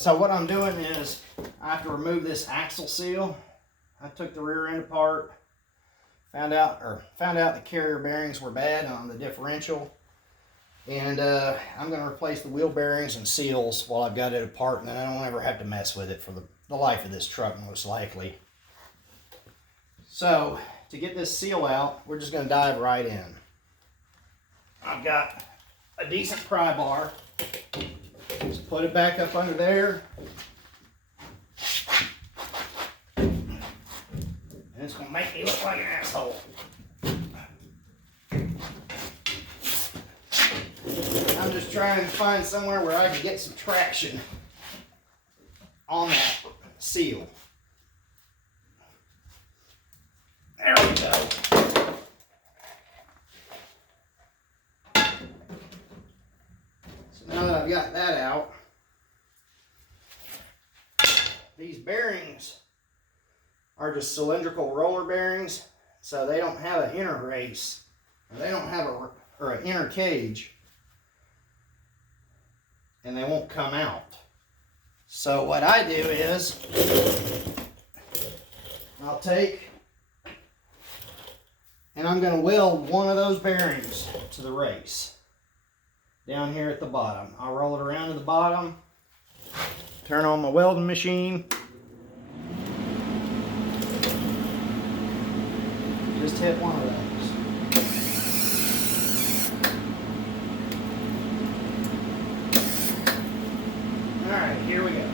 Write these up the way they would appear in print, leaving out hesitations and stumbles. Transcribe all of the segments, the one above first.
So what I'm doing is I have to remove this axle seal. I took the rear end apart, found out the carrier bearings were bad on the differential, and I'm going to replace the wheel bearings and seals while I've got it apart, and then I don't ever have to mess with it for the life of this truck, most likely. So to get this seal out, we're just going to dive right in. I've got a decent pry bar. Just put it back up under there. And it's going to make me look like an asshole. I'm just trying to find somewhere where I can get some traction on that seal. There we go. So now that I've got that out, these bearings are just cylindrical roller bearings, so they don't have an inner race, or they don't have an inner cage, and they won't come out. So what I do is I'll take and I'm going to weld one of those bearings to the race down here at the bottom. I'll roll it around to the bottom, turn on my welding machine, just hit one of those. Alright, here we go.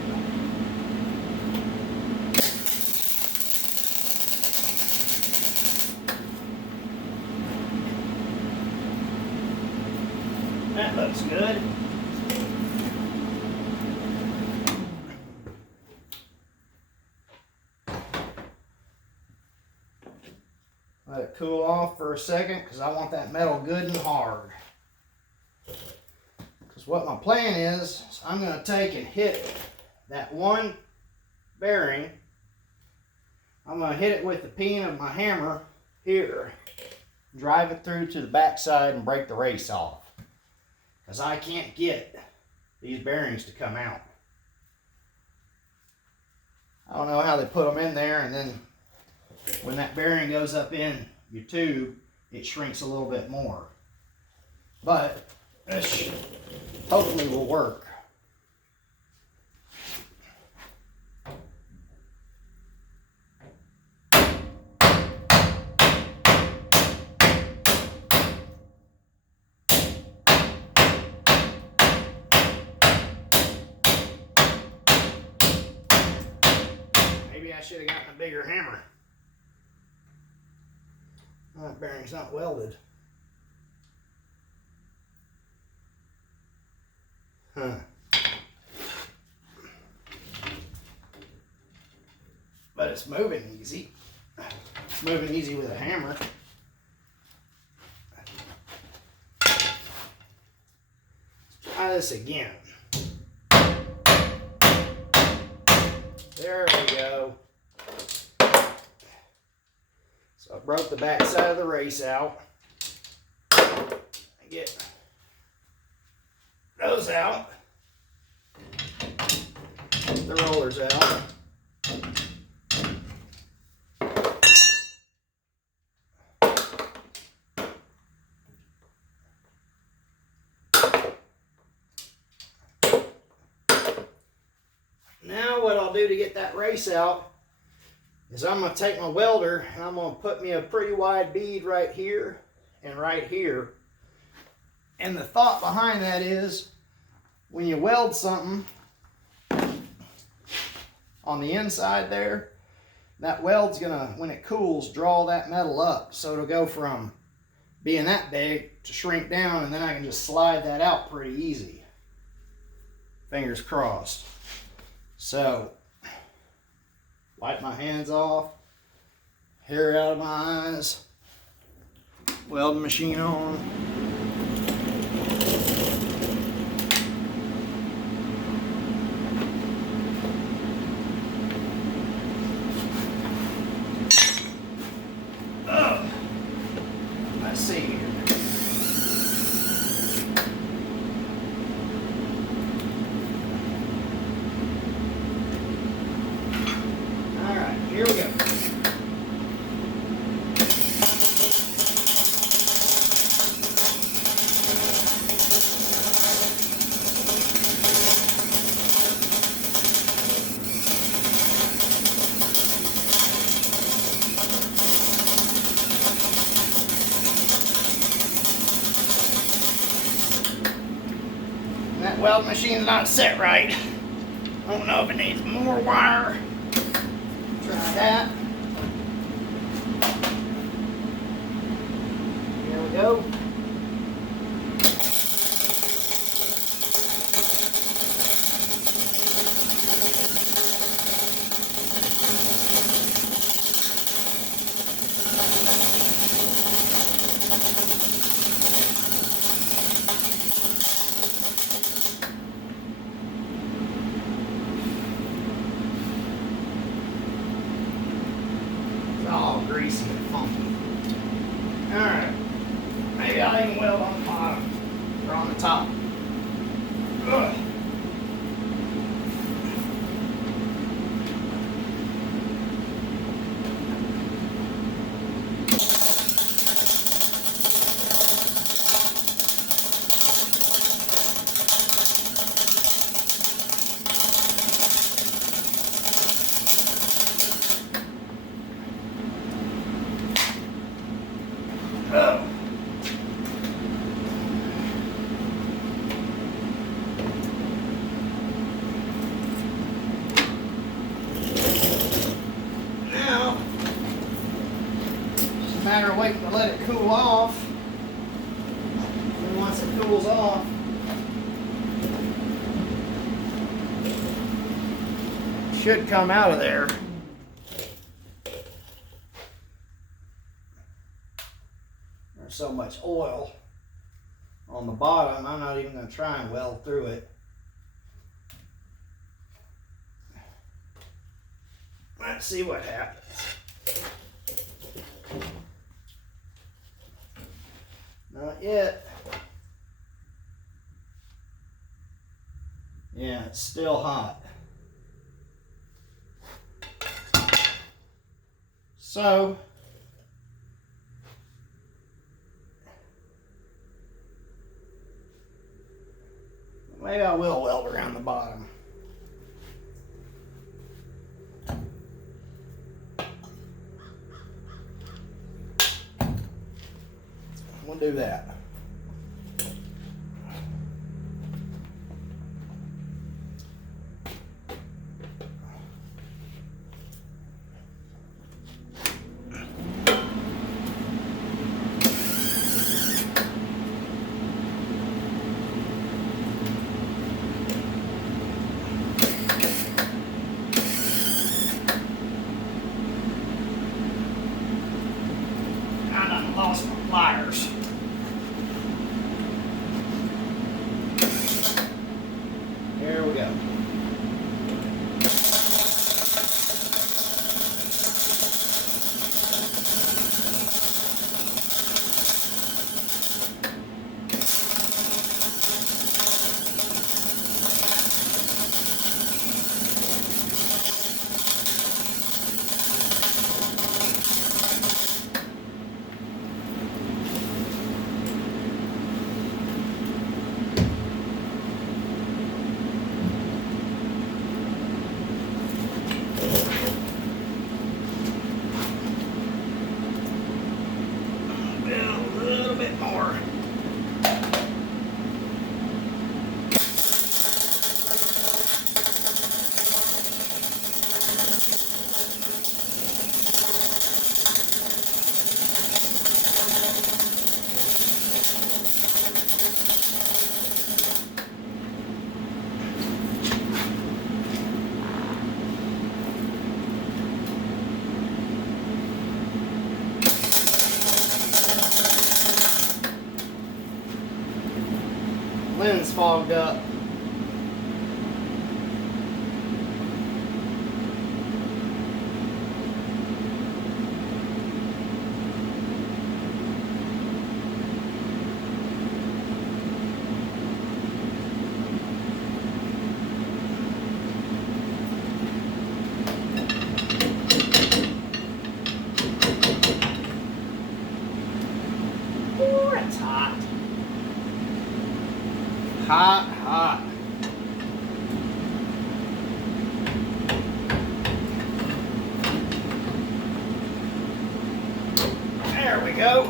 That looks good. Let it cool off for a second because I want that metal good and hard. Because what my plan is I'm going to take and hit that one bearing. I'm going to hit it with the peen of my hammer here. Drive it through to the back side and break the race off. Because I can't get these bearings to come out. I don't know how they put them in there, and then when that bearing goes up in your tube, it shrinks a little bit more. But this hopefully will work. Maybe I should have gotten a bigger hammer. That bearing's not welded. Huh. But it's moving easy. It's moving easy with a hammer. Let's try this again. There we go. So I broke the back side of the race out. I get those out. The rollers out. Now what I'll do to get that race out is I'm going to take my welder and I'm going to put me a pretty wide bead right here and right here. And the thought behind that is when you weld something on the inside there, that weld's going to, when it cools, draw that metal up. So it'll go from being that big to shrink down, and then I can just slide that out pretty easy. Fingers crossed. So, wipe my hands off, hair out of my eyes, welding machine on. Oh, let's see here. That weld machine's not set right. I don't know if it needs more wire. Try that. Here we go. All greasy and funky. Alright. Maybe I'll even weld on the bottom or on the top. Ugh. Oh. Now, it's just a matter of waiting to let it cool off. And once it cools off, it should come out of there. There's so much oil on the bottom, I'm not even going to try and weld through it. Let's see what happens. Not yet. Yeah, it's still hot. So, maybe I will weld around the bottom. We'll do that. I done lost my pliers. Here we go. More. Lens fogged up. Ooh, it's hot. Hot, hot. There we go.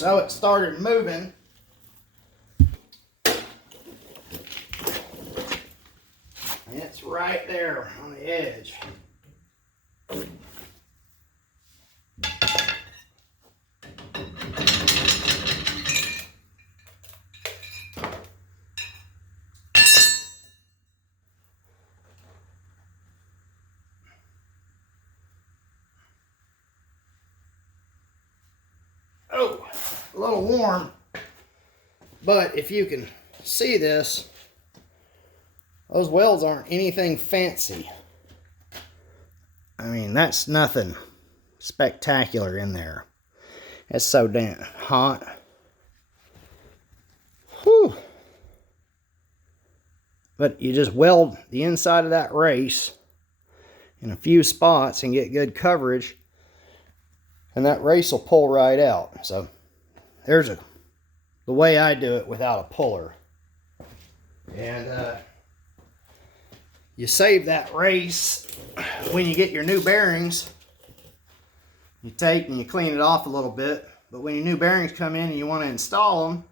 So it started moving. And it's right there on the edge. Oh, a little warm. But if you can see this, those welds aren't anything fancy. I mean, that's nothing spectacular in there. It's so damn hot. Whew. But you just weld the inside of that race in a few spots and get good coverage, and that race will pull right out. So there's the way I do it without a puller. And you save that race when you get your new bearings. You take and you clean it off a little bit, but when your new bearings come in and you want to install them,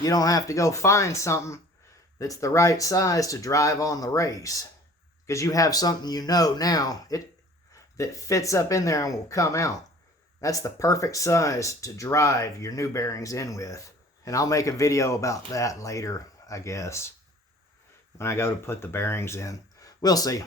you don't have to go find something that's the right size to drive on the race, because you have something you know now that fits up in there and will come out. That's the perfect size to drive your new bearings in with. And I'll make a video about that later, I guess, when I go to put the bearings in. We'll see.